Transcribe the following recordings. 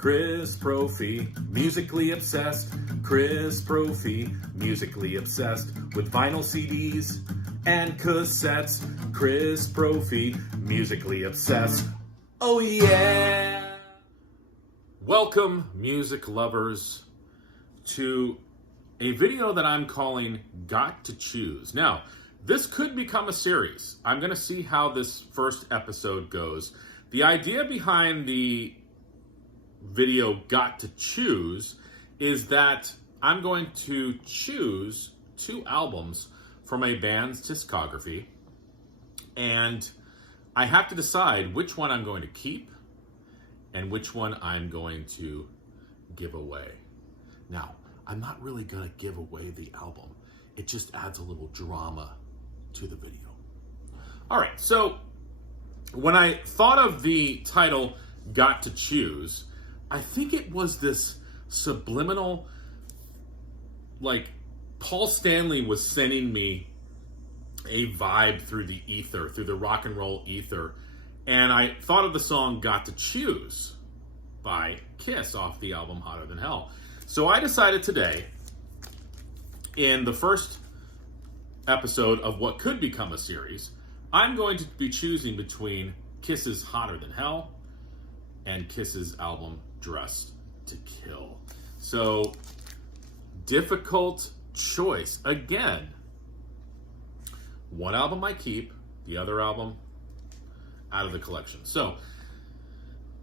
Chris Brophy, musically obsessed. Chris Brophy, musically obsessed with vinyl CDs and cassettes. Chris Brophy, musically obsessed. Oh yeah! Welcome, music lovers, to a video that I'm calling Got to Choose. Now, this could become a series. I'm going to see how this first episode goes. The idea behind the video Got to Choose is that I'm going to choose 2 albums from a band's discography, and I have to decide which one I'm going to keep and which one I'm going to give away. Now, I'm not really going to give away the album. It just adds a little drama to the video. All right, so when I thought of the title Got to Choose, I think it was this subliminal, like Paul Stanley was sending me a vibe through the ether, through the rock and roll ether. And I thought of the song Got to Choose by Kiss off the album Hotter Than Hell. So I decided today, in the first episode of what could become a series, I'm going to be choosing between Kiss's Hotter Than Hell and Kiss's album Dressed to Kill. So, difficult choice. Again, one album I keep, the other album out of the collection. So,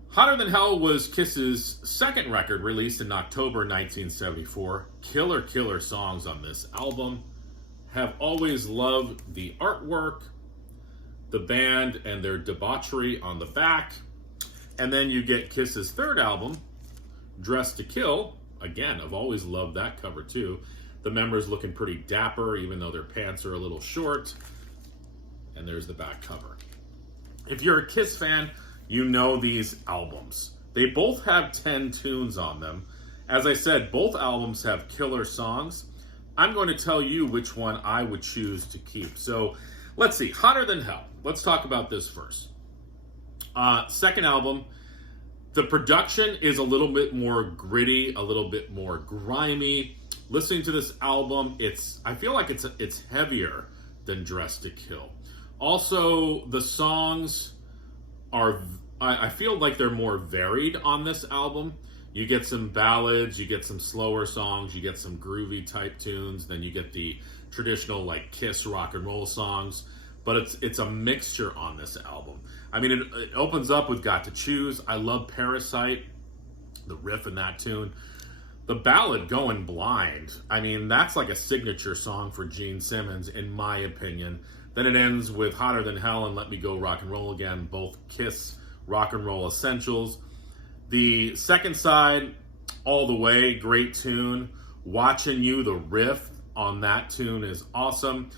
Hotter Than Hell was Kiss's second record, released in October 1974. Killer songs on this album. Have always loved the artwork, the band, and their debauchery on the back. And then you get Kiss's third album, Dressed to Kill. Again, I've always loved that cover too. The members looking pretty dapper, even though their pants are a little short. And there's the back cover. If you're a Kiss fan, you know these albums. They both have 10 tunes on them. As I said, both albums have killer songs. I'm going to tell you which one I would choose to keep. So let's see, Hotter Than Hell. Let's talk about this first. Second album, the production is a little bit more gritty, a little bit more grimy. Listening to this album, I feel like it's heavier than Dressed to Kill. Also, the songs are, I feel like they're more varied on this album. You get some ballads, you get some slower songs, you get some groovy type tunes, then you get the traditional like Kiss rock and roll songs. But it's a mixture on this album. I mean, it opens up with Got to Choose. I love Parasite, the riff in that tune. The ballad Going Blind, I mean, that's like a signature song for Gene Simmons, in my opinion. Then it ends with Hotter Than Hell and Let Me Go Rock and Roll Again, both Kiss rock and roll essentials. The second side, All the Way, great tune. Watching You, the riff on that tune is awesome.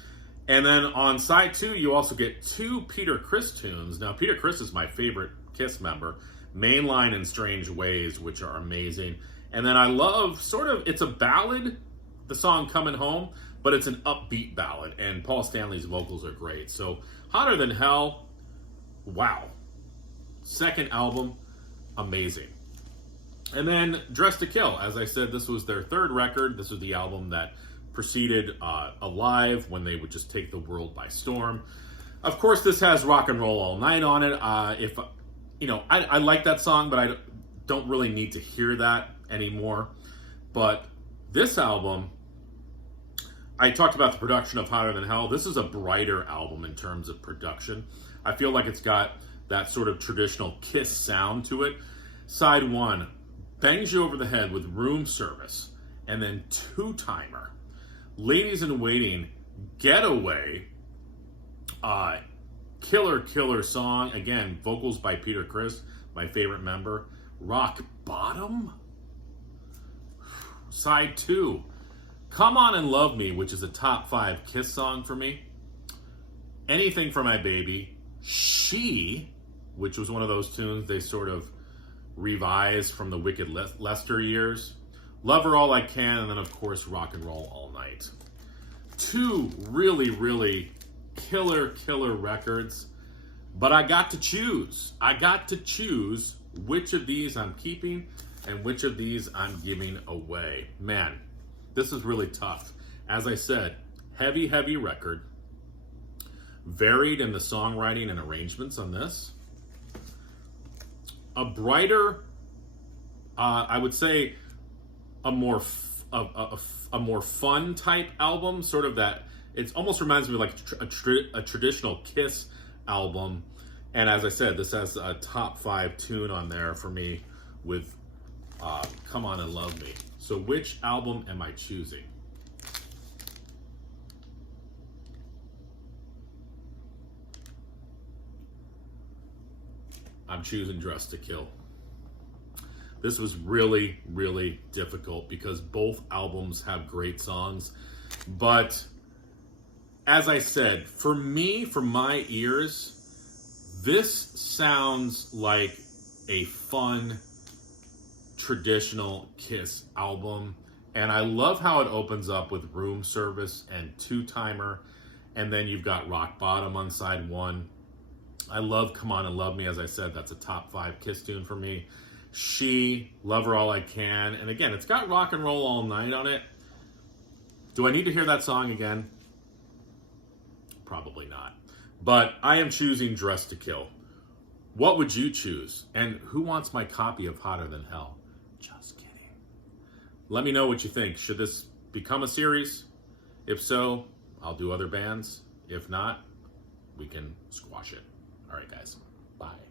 And then on side 2, you also get 2 Peter Criss tunes. Now, Peter Criss is my favorite Kiss member. Mainline and Strange Ways, which are amazing. And then I love it's a ballad, the song Coming Home, but it's an upbeat ballad. And Paul Stanley's vocals are great. So, Hotter Than Hell, wow. Second album, amazing. And then Dressed to Kill. As I said, this was their third record. This was the album that preceded Alive, when they would just take the world by storm. Of course, this has Rock and Roll All Night on it. I like that song, but I don't really need to hear that anymore. But this album, I talked about the production of Hotter Than Hell. This is a brighter album in terms of production. I feel like it's got that sort of traditional Kiss sound to it. Side 1 bangs you over the head with Room Service, and then Two-Timer. Ladies in Waiting, Getaway, killer song. Again, vocals by Peter Criss, my favorite member. Rock Bottom. Side 2, Come On and Love Me, which is a top 5 Kiss song for me. Anything for My Baby. She, which was one of those tunes they sort of revised from the Wicked Lester years. Love Her All I Can, and then, of course, Rock and Roll All Night. 2 really killer records. But I got to choose. which of these I'm keeping and which of these I'm giving away. Man, this is really tough. As I said, heavy record. Varied in the songwriting and arrangements on this. A brighter, I would say, a more fun type album, sort of that. It almost reminds me of like a traditional Kiss album. And as I said, this has a top 5 tune on there for me with Come On and Love Me. So which album am I choosing? I'm choosing Dressed to Kill. This was really difficult because both albums have great songs. But as I said, for me, for my ears, this sounds like a fun, traditional Kiss album. And I love how it opens up with Room Service and Two Timer. And then you've got Rock Bottom on side 1. I love Come On and Love Me. As I said, that's a top 5 Kiss tune for me. She, Love Her All I Can. And again, it's got Rock and Roll All Night on it. Do I need to hear that song again? Probably not. But I am choosing Dressed to Kill. What would you choose? And who wants my copy of Hotter Than Hell? Just kidding. Let me know what you think. Should this become a series? If so, I'll do other bands. If not, we can squash it. All right, guys. Bye.